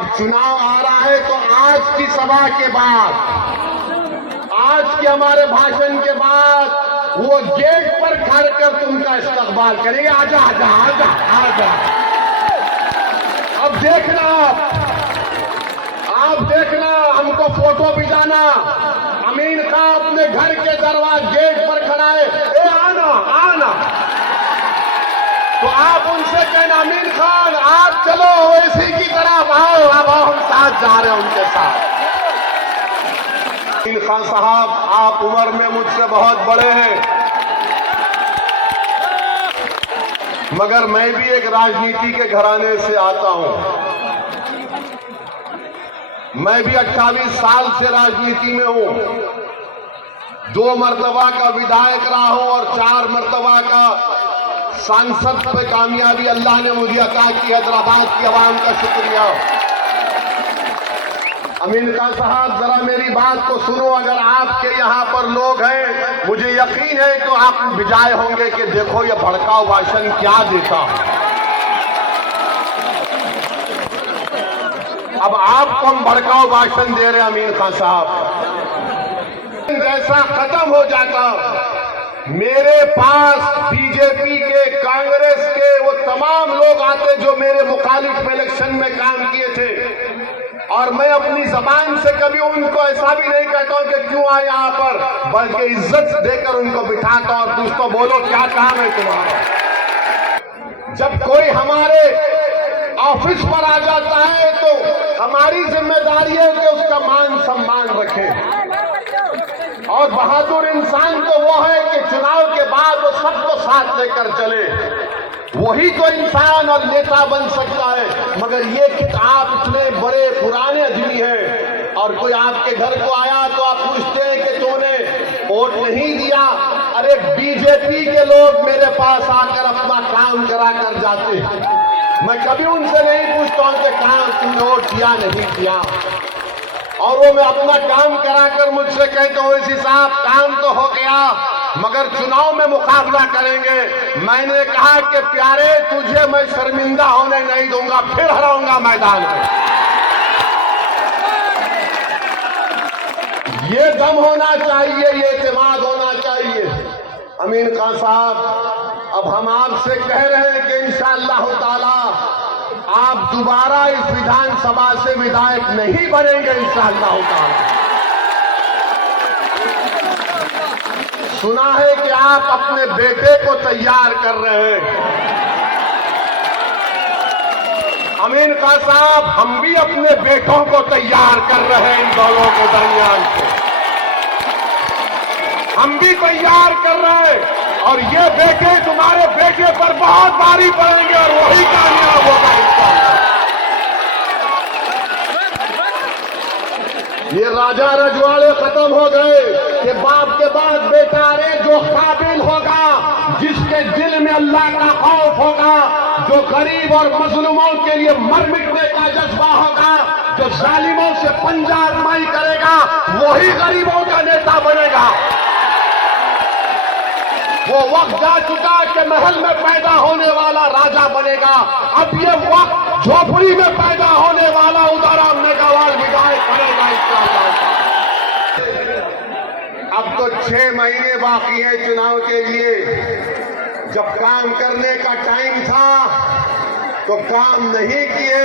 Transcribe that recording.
अब चुनाव आ रहा है तो आज की सभा के बाद, आज के हमारे भाषण के बाद वो गेट पर खड़ कर तुमका इस्तकबाल करेंगे। आजा आजा आजा आजा। अब देखना, आप देखना, हमको फोटो भिजाना। अमीन खान अपने घर के दरवाजे गेट पर खड़ा है, ए आना आना। तो आप उनसे कहना, अमीन खान आप चलो ओवैसी की तरफ आओ, अब हम साथ जा रहे हैं उनके साथ। अमीन खान साहब, आप उम्र में मुझसे बहुत बड़े हैं, मगर मैं भी एक राजनीति के घराने से आता हूं। मैं भी 28 साल से राजनीति में हूं। 2 मर्तबा का विधायक रहा हूं और 4 मर्तबा का सांसद पे कामयाबी अल्लाह ने मुझे अता की। हैदराबाद की आवाम का शुक्रिया। अमीन खान साहब, जरा मेरी बात को सुनो। अगर आपके यहाँ पर लोग हैं, मुझे यकीन है तो आप बिजाए होंगे कि देखो ये भड़काऊ भाषण क्या देता। अब आपको हम भड़काऊ भाषण दे रहे हैं अमीन खान साहब। जैसा खत्म हो जाता, मेरे पास बीजेपी के, कांग्रेस के वो तमाम लोग आते जो मेरे मुखालिफ में इलेक्शन में काम किए थे, और मैं अपनी जबान से कभी उनको ऐसा भी नहीं कहता हूं कि क्यों आए यहाँ पर, बल्कि इज्जत देकर उनको बिठाता और दोस्तों बोलो क्या काम है तुम्हारा। जब कोई हमारे ऑफिस पर आ जाता है तो हमारी जिम्मेदारी है कि उसका मान सम्मान रखें। और बहादुर इंसान तो वो है कि चुनाव के बाद वो सबको साथ लेकर चले, वही तो इंसान और नेता बन सकता है। मगर ये कि आप इतने बड़े पुराने आदमी हैं और कोई आपके घर को आया तो आप पूछते हैं कि तूने वोट नहीं दिया। अरे बीजेपी के लोग मेरे पास आकर अपना काम करा कर जाते हैं, मैं कभी उनसे नहीं पूछता हूं कि काम तुमने वोट दिया नहीं दिया। और वो मैं अपना काम कराकर मुझसे कहते हो इसी साहब काम तो हो गया, मगर चुनाव में मुकाबला करेंगे। मैंने कहा कि प्यारे तुझे मैं शर्मिंदा होने नहीं दूंगा, फिर हराऊंगा मैदान में। ये दम होना चाहिए, ये इत्मीनान होना चाहिए। अमीन खान साहब, अब हम आपसे कह रहे हैं कि इंशाअल्लाह ताला आप दोबारा इस विधानसभा से विधायक नहीं बनेंगे इंशाअल्लाह ताला। सुना है कि आप अपने बेटे को तैयार कर रहे हैं। अमीन खान साहब, हम भी अपने बेटों को तैयार कर रहे हैं। इन दोनों के दरमियान से हम भी तैयार कर रहे हैं, और ये बेटे तुम्हारे बेटे पर बहुत भारी पड़ेंगे और वही कामयाब होगा इंशाअल्लाह। ये राजा रजवाड़े खत्म हो गए कि बाप के बाद बेटा। रे जो काबिल होगा, जिसके दिल में अल्लाह का खौफ होगा, जो गरीब और मजलूमों के लिए मर मिटने का जज्बा होगा, जो जालिमों से पंजा आजमाई करेगा, वही गरीबों का नेता बनेगा। वो वक्त जा चुका कि महल में पैदा होने वाला राजा बनेगा। अब ये वक्त झोपड़ी में पैदा होने वाला उदाराम नेगावाल विधायक बनेगा इंशाअल्लाह। अब तो 6 महीने बाकी है चुनाव के लिए। जब काम करने का टाइम था तो काम नहीं किए।